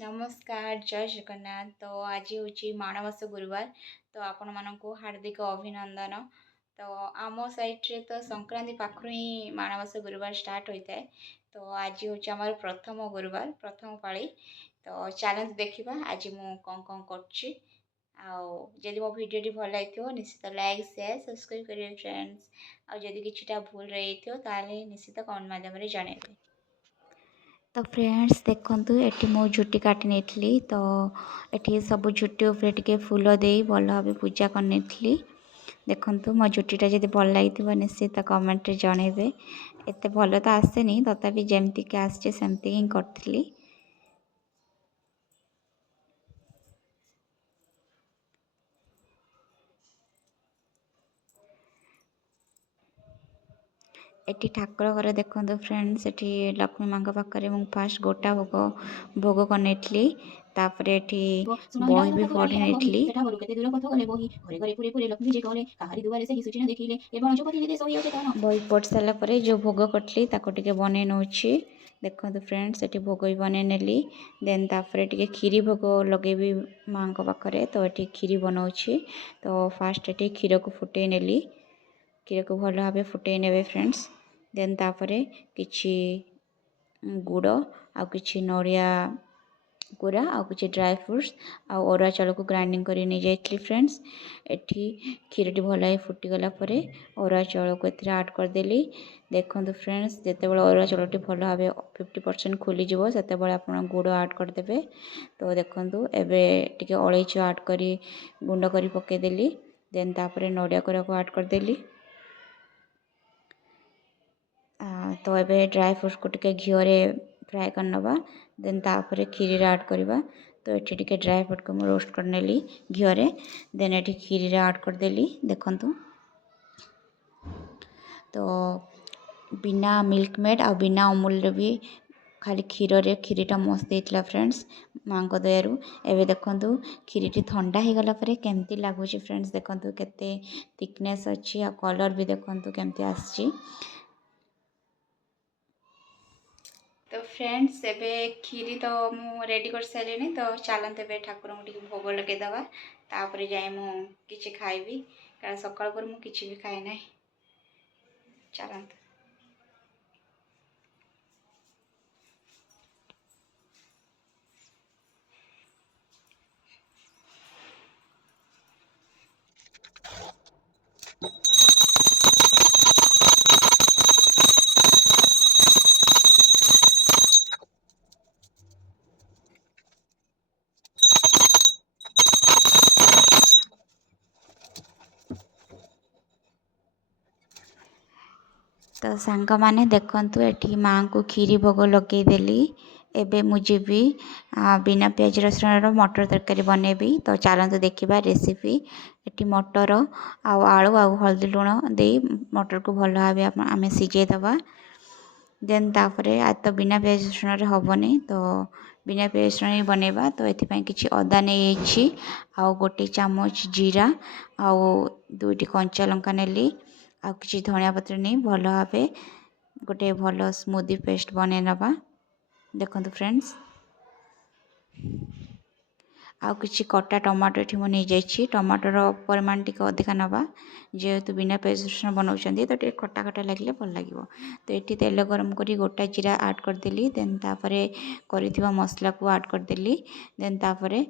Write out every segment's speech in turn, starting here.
नमस्कार जय जगन्नाथ। तो आज हूँ माणवस गुरुवार। तो आपण मानक हार्दिक अभिनंदन। तो आम साइट्रे तो संक्रांति पाखु ही माणवस गुरुवार स्टार्ट होता है। तो आज हूँ आम प्रथम गुरुवार प्रथम पाली। तो चैलेंज देखा आज मु कौन करुँची। आदि मो भिडी भल लगी निश्चित लाइक शेयर सब्सक्राइब करेंगे फ्रेंड्स। आदि किसी भूल रही निश्चित कमेंट माध्यम जनइबे। तो फ्रेंड्स देखंतु एटी मो झुटी काटी नेथली। तो एटी सब झुटी उपरे टिके फूल दे भल भाव पूजा करनी। देखंतु मो झुटीटा जदि भल लगी निश्चित कमेंट जनइबे। एते भल तो आसेनी तथापि जमती कि आसचे सेमती ही करथली। एटी ठाकुर घर देखो फ्रेंड्स एटी लक्ष्मी माँ पाखे फास्ट गोटा भोग कर तापर एटी बही भी पढ़ी नेथली। बही पढ़ सारा पर जो भोग करी टे बन नौ देखो फ्रेंड्स एटी भोग भी बन नेली। देन तापर टे खीरी भोग लगे माँ पाखे। तो ये खीरी बनाऊँगी। तो फास्ट ये क्षीर को फुटे नेली। क्षीर को भल भाव फुटे ने फ्रेंड्स। देन तापरे किछि गुड़ आ किछि नड़िया कोरा आ किछि ड्राई फ्रूट्स आ अरुआ चाउल को ग्राइंडिंग कर नहीं जाइली फ्रेंड्स। एठी क्षीरटी भल भाव फुटीगला अरुआ चाउल को एथिरे ऐड करदेली। देखो फ्रेंड्स जिते बड़े अरुआ चाउलटी भल भाव 50% खोलीज से आप गुड़ ऐड करदे। तो देखो एवं टे अलैच ऐड कर गुंड कर पकईदेली। देन तापर नड़िया कोरा को ऐड करदेली। तो ये ड्राई फ्रूट्स को टे घीरे फ्राए करनवा। देन तापर खीरी ऐड करवा। तो ये टे ड्राई फ्रूट को मुझे रोस्ट कर नेली घीरे। देन ये खीरी ऐड करदेली। देखंतु तो बिना मिल्क मेड आ बिना अमूल भी खाली क्षीर रे खीरीटा मस्त होता फ्रेंड्स माँ को दयारू। एवं देखो खीरीटी ठंडा हो गला केमती लगुच फ्रेंड्स। देखो केते थिकनेस अच्छी आ कलर भी देखो केमती आसी। तो फ्रेंड्स एबे खीरी तो मु रेडी कर सारे। तो चलते ए ठाकुर को भोग लगेदवा तापर जाए मुझे खाइबी कारण सकाल पर मुझे भी खाए ना। चलते तो सांग माने देखंतु एठी माँ को खीरी भोग लगेदेली। एबे मुझे भी बिना प्याज रसुण मटर तरकारी बनैबी। तो चलते देखा रेसिपी। एटी मटर आलू आ हल्दी लुण दे मटर को भल भाव आम सिझेदवा। देन तापर आज तो बिना प्याज रसुण हेनी। तो बिना प्याज रसुण ही बनैबा। तो ये किसी अदा नहीं आ गोटे चामच जीरा आ दुईटी कंचा लंका नेली आ किसी धनिया पत्र नहीं भल भाव गोटे भल स्मूदी पेस्ट बन नवा। देखो फ्रेंड्स आ किसी कटा टमाटो ये मुझे नहीं टमाटर परिमाण टी अधिका नवा जेहेतु बिना प्याज रसुण बनाऊँ। तो ये खटा खटा लगे भल लगे। तो ये तेल गरम कर गोटा जीरा ऐड करदेली। देन तापर कर मसला को ऐड करदेली। देन तापर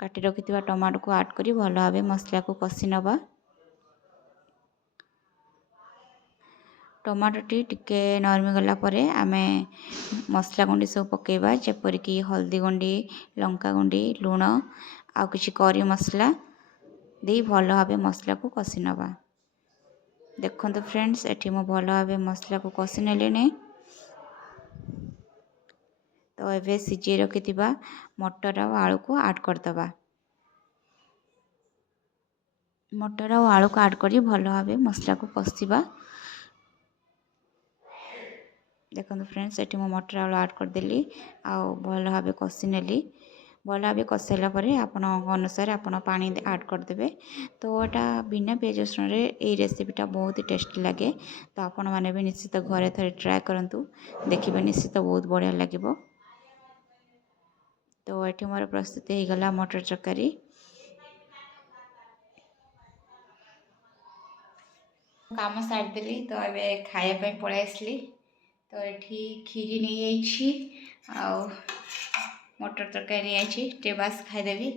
काटी रखि टमाटो को ऐड कर भल भाव मसला को कषि नवा। टमाटोटी टिके नरमी गला आम मसला गुंडी सब पकेबा जेपरिक हल्दी गुंडी लंका गुंडी लुण आ किसी करी मसला दे भल भाव मसला को कषि नवा। देखो फ्रेंड्स एठी मो भल भाव मसला को कषि नेले। तो ये सिझे रखि मटर आ आलू को ऐड करदबा। मटर आ आलू को ऐड कर भल भाव मसला को कषिबा। देखो फ्रेंड्स ये मो मटर आलू ऐड करदेली आ भल भाव कषि नेली। भल भाव कषाला आपण अनुसार आपण पानी ऐड करदे। तो यहाँ बिना प्याज रसुण ये रेसिपीटा बहुत ही टेस्टी लगे। तो आपण मैंने भी निश्चित घरे थे ट्राए करूँ देखिए निश्चित बहुत बढ़िया लगे। तो ये मोर प्रस्तुति हो गला मटर तरकारी। काम सारीदेली तो ये खायापी पलि आसली। तो ये खीरी नहीं आ मटर तरकारी नहीं बास खाईदेवी।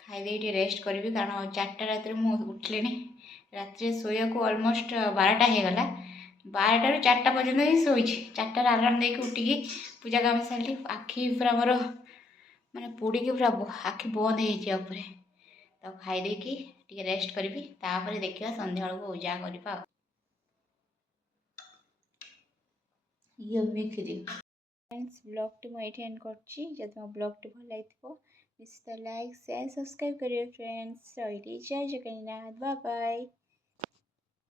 खाईदे रेस्ट करी कारण 4टा रात उठिले रात शोया को अलमोस्ट 12टा हो गला। 12टा ରୁ 4टा पर्यंत ही शोची। 4टार आलार्म देके उठिकी पूजा काम सारी आखि पूरा मोर माने पोड़ी पूरा आखि बंद हो। तो खाईदे कि रेस्ट करी देखा संध्या बेलू पूजा करवा। Yummy Kheri friends blog T मुझे एंड करछि। जब मो ब्लॉग टी भल लागिथिबो निश्चित लाइक शेयर सब्सक्राइब करिए फ्रेंड्स। रही जय जगन्नाथ बाय बाय।